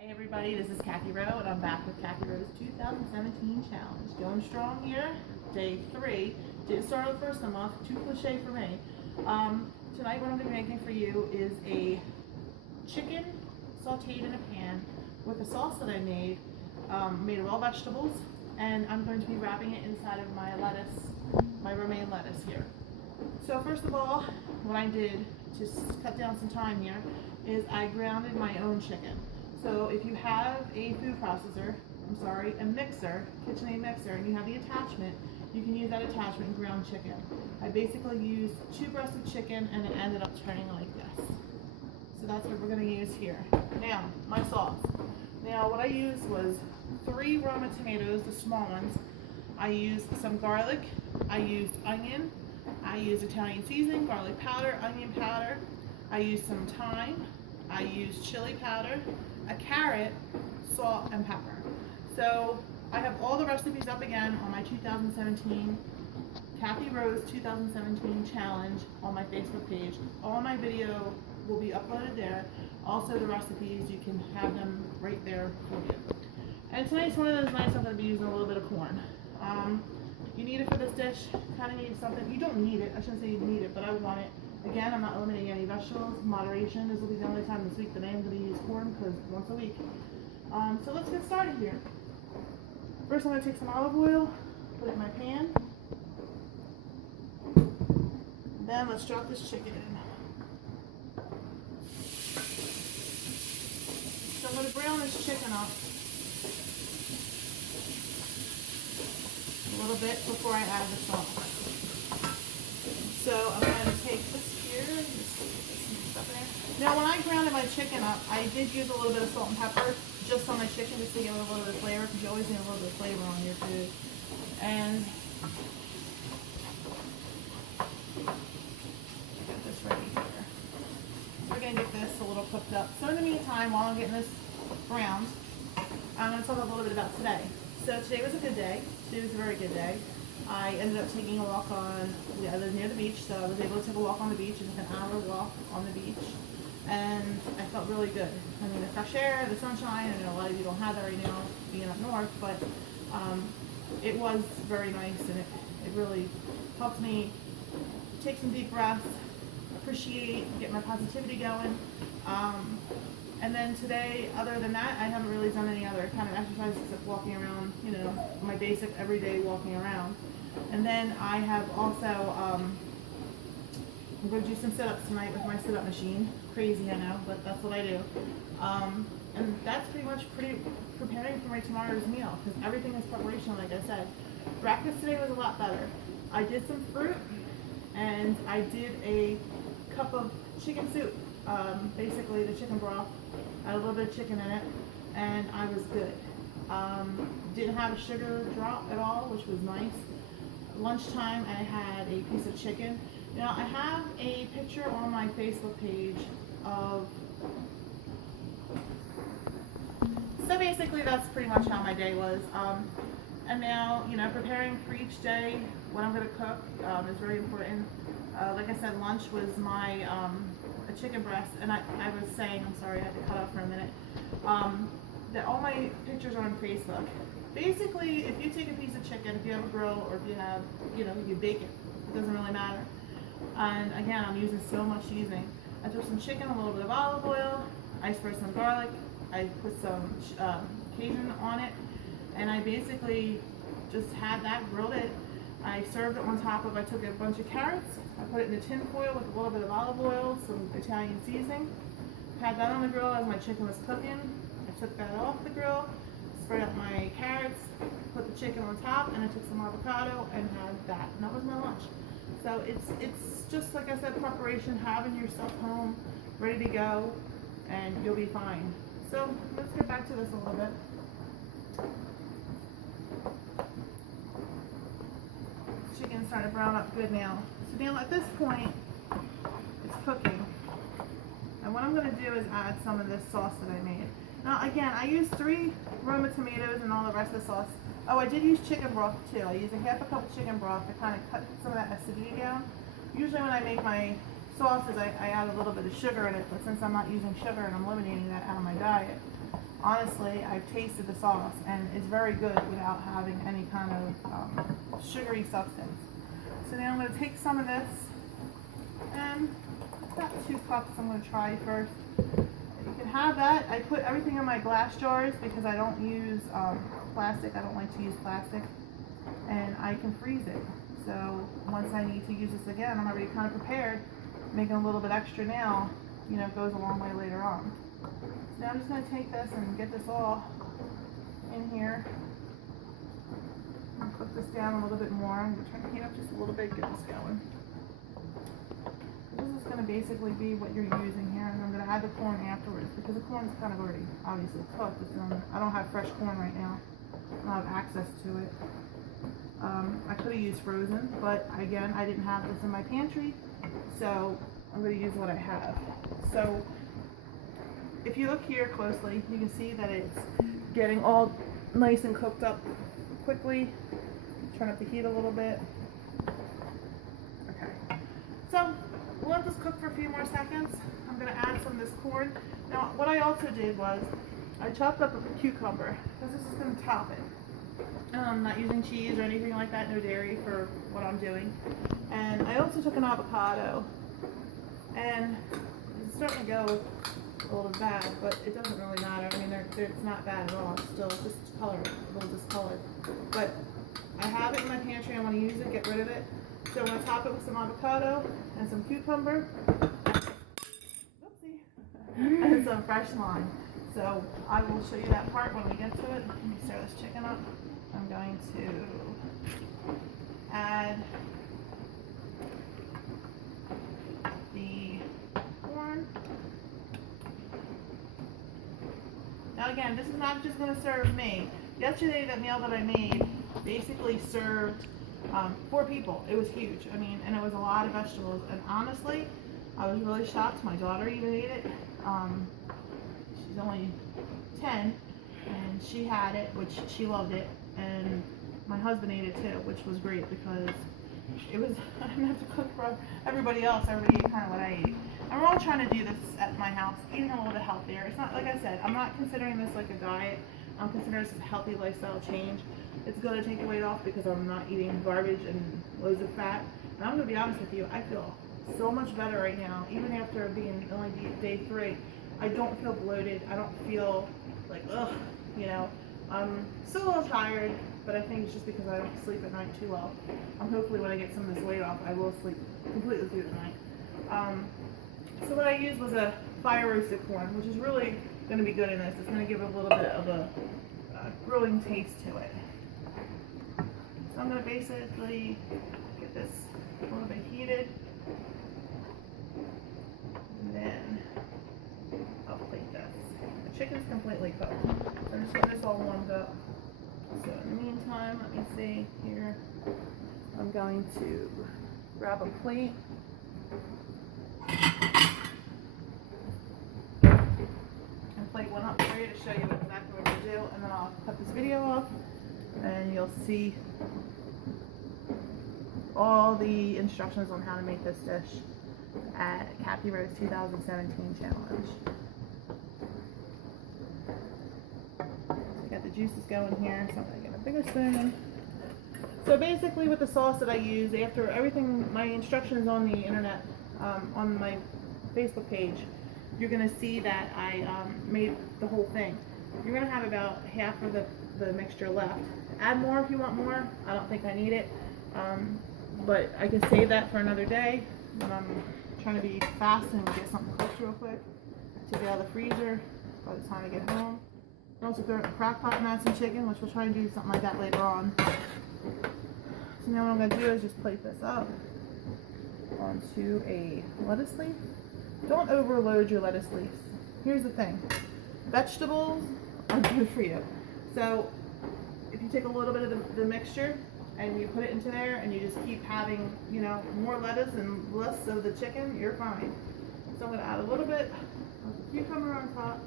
Hey everybody, this is Kathy Rowe and I'm back with Kathy Rowe's 2017 challenge. Going strong here, day 3. Didn't start on the first of the month, too cliche for me. Tonight what I'm going to be making for you is a chicken sauteed in a pan with a sauce that I made, made of all vegetables, and I'm going to be wrapping it inside of my lettuce, my romaine lettuce here. So first of all, what I did to cut down some time here is I grounded my own chicken. So if you have a food processor, a mixer, KitchenAid mixer, and you have the attachment, you can use that attachment and ground chicken. I basically used 2 breasts of chicken and it ended up turning like this. So that's what we're going to use here. Now, my sauce. Now what I used was 3 Roma tomatoes, the small ones. I used some garlic, I used onion, I used Italian seasoning, garlic powder, onion powder, I used some thyme, I used chili powder, a carrot, salt, and pepper. So I have all the recipes up again on my 2017 Kathy Rowe's 2017 challenge on my Facebook page. All my video will be uploaded there. Also the recipes, you can have them right there for you. And tonight's one of those nights I'm going to be using a little bit of corn. You need it for this dish. Kind of need something. You don't need it. I shouldn't say you need it, but I want it. Again, I'm not eliminating any vegetables. Moderation. This will be the only time this week that I am going to use corn, because once a week. So let's get started here. First, I'm going to take some olive oil, put it in my pan. Then let's drop this chicken in. So I'm going to brown this chicken up a little bit before I add the sauce. So I'm going to take this here and just put some stuff in there. Now when I grounded my chicken up, I did use a little bit of salt and pepper just on my chicken just to give it a little bit of flavor, because you always need a little bit of flavor on your food. And get this ready here. So we're going to get this a little cooked up. So in the meantime, while I'm getting this browned, I'm going to talk a little bit about today. So today was a good day. Today was a very good day. I ended up taking a walk I live near the beach, so I was able to take a walk on the beach. It was an hour walk on the beach, and I felt really good. I mean, the fresh air, the sunshine, I know a lot of you don't have that right now being up north, but it was very nice, and it really helped me take some deep breaths, appreciate, get my positivity going. And then today, other than that, I haven't really done any other kind of exercise except walking around, you know, my basic everyday walking around. And then I have also, I'm going to do some sit-ups tonight with my sit-up machine. Crazy, I know, but that's what I do. And that's pretty much preparing for my tomorrow's meal, because everything is preparation, like I said. Breakfast today was a lot better. I did some fruit, and I did a cup of chicken soup. Basically the chicken broth, had a little bit of chicken in it, and I was good. Didn't have a sugar drop at all, which was nice. Lunchtime, I had a piece of chicken. Now, I have a picture on my Facebook page of, so basically that's pretty much how my day was. And now, you know, preparing for each day, what I'm going to cook is very important. Like I said, lunch was my a chicken breast, and I was saying, I'm sorry, I had to cut off for a minute, that all my pictures are on Facebook. Basically, if you take a piece of chicken, if you have a grill, or if you have, you know, you bake it doesn't really matter. And again, I'm using so much seasoning. I took some chicken, a little bit of olive oil, I spread some garlic, I put some Cajun on it, and I basically just had that, grilled it. I served it on top of, I took a bunch of carrots, I put it in a tin foil with a little bit of olive oil, some Italian seasoning, had that on the grill as my chicken was cooking. I took that off the grill, spread out my carrots, put the chicken on top, and I took some avocado and had that. And that was my lunch. So it's just, like I said, preparation, having your stuff home, ready to go, and you'll be fine. So let's get back to this a little bit. Chicken started to brown up good now. So now at this point, it's cooking. And what I'm going to do is add some of this sauce that I made. Now again, I used 3 Roma tomatoes and all the rest of the sauce. Oh, I did use chicken broth too. I used a half a cup of chicken broth to kind of cut some of that acidity down. Usually when I make my sauces, I add a little bit of sugar in it, but since I'm not using sugar and I'm eliminating that out of my diet, honestly, I've tasted the sauce and it's very good without having any kind of sugary substance. So now I'm going to take some of this, and about 2 cups I'm going to try first. You can have that. I put everything in my glass jars because I don't use plastic. I don't like to use plastic, and I can freeze it. So once I need to use this again, I'm already kind of prepared. Making a little bit extra now, you know, goes a long way later on. So now I'm just going to take this and get this all in here. I'm going to cook this down a little bit more. I'm going to try to heat up just a little bit, get this going. This is going to basically be what you're using here, and I'm going to add the corn afterwards because the corn is kind of already obviously cooked. I don't have fresh corn right now. I don't have access to it. I could have used frozen, but again, I didn't have this in my pantry, so I'm going to use what I have. So if you look here closely, you can see that it's getting all nice and cooked up quickly. Turn up the heat a little bit. Okay. So we'll let this cook for a few more seconds. I'm going to add some of this corn. Now, what I also did was I chopped up a cucumber because this is going to top it. I'm not using cheese or anything like that, no dairy for what I'm doing. And I also took an avocado, and it's starting to go a little bad, but it doesn't really matter. I mean, it's not bad at all. It's still just colored, a little discolored. But I have it in my pantry. I want to use it, get rid of it. So I'm going to top it with some avocado and some cucumber. Oopsie. And some fresh lime. So I will show you that part when we get to it. Let me stir this chicken up. I'm going to add the corn. Now again, this is not just going to serve me. Yesterday, that meal that I made basically served 4 people. It was huge. I mean, and it was a lot of vegetables. And honestly, I was really shocked. My daughter even ate it. She's only 10, and she had it, which she loved it. And my husband ate it too, which was great because it was, I didn't have to cook for everybody else. Everybody ate kind of what I ate. And we're all trying to do this at my house, eating a little bit healthier. It's not, like I said, I'm not considering this like a diet. I'm considering this a healthy lifestyle change. It's going to take the weight off because I'm not eating garbage and loads of fat. And I'm going to be honest with you, I feel so much better right now, even after being only day 3. I don't feel bloated. I don't feel like, ugh, you know. I'm still a little tired, but I think it's just because I don't sleep at night too well. Hopefully when I get some of this weight off, I will sleep completely through the night. So what I used was a fire roasted corn, which is really going to be good in this. It's going to give it a little bit of a grilling taste to it. So I'm going to basically get this a little bit heated, and then I'll plate this. The chicken's completely cooked. So I'm just getting this all warmed up. So in the meantime, let me see here. I'm going to grab a plate. And plate one up for you to show you exactly what to do. And then I'll cut this video off and you'll see all the instructions on how to make this dish at Kathy Rose 2017 challenge. Got the juices going here, so I'm going to get a bigger spoon. So basically with the sauce that I use, after everything, my instructions on the internet, on my Facebook page, you're going to see that I made the whole thing. You're going to have about half of the mixture left. Add more if you want more. I don't think I need it, but I can save that for another day when I'm trying to be fast and get something cooked real quick to get out of the freezer by the time I get home. I also throw in a crock pot and add some chicken, which we'll try and do something like that later on. So now what I'm going to do is just plate this up onto a lettuce leaf. Don't overload your lettuce leaves. Here's the thing. Vegetables are good for you. So if you take a little bit of the mixture and you put it into there and you just keep having, you know, more lettuce and less of the chicken, you're fine. So I'm going to add a little bit of the cucumber on top.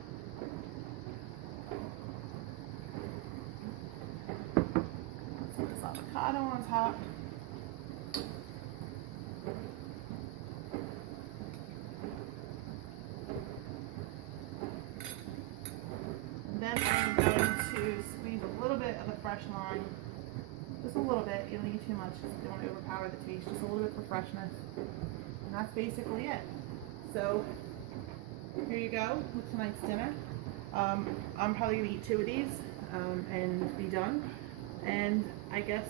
Some of this avocado on top. then I'm going to squeeze a little bit of the fresh lime. Just a little bit. You don't need too much because you don't want to overpower the taste. Just a little bit for freshness. And that's basically it. So here you go with tonight's dinner. I'm probably going to eat 2 of these and be done. And I guess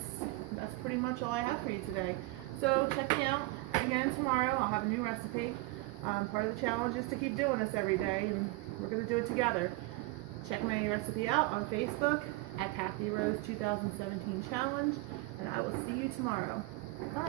that's pretty much all I have for you today. So check me out again tomorrow. I'll have a new recipe. Part of the challenge is to keep doing this every day, and we're going to do it together. Check my recipe out on Facebook at Kathy Rose 2017 Challenge, and I will see you tomorrow. Bye.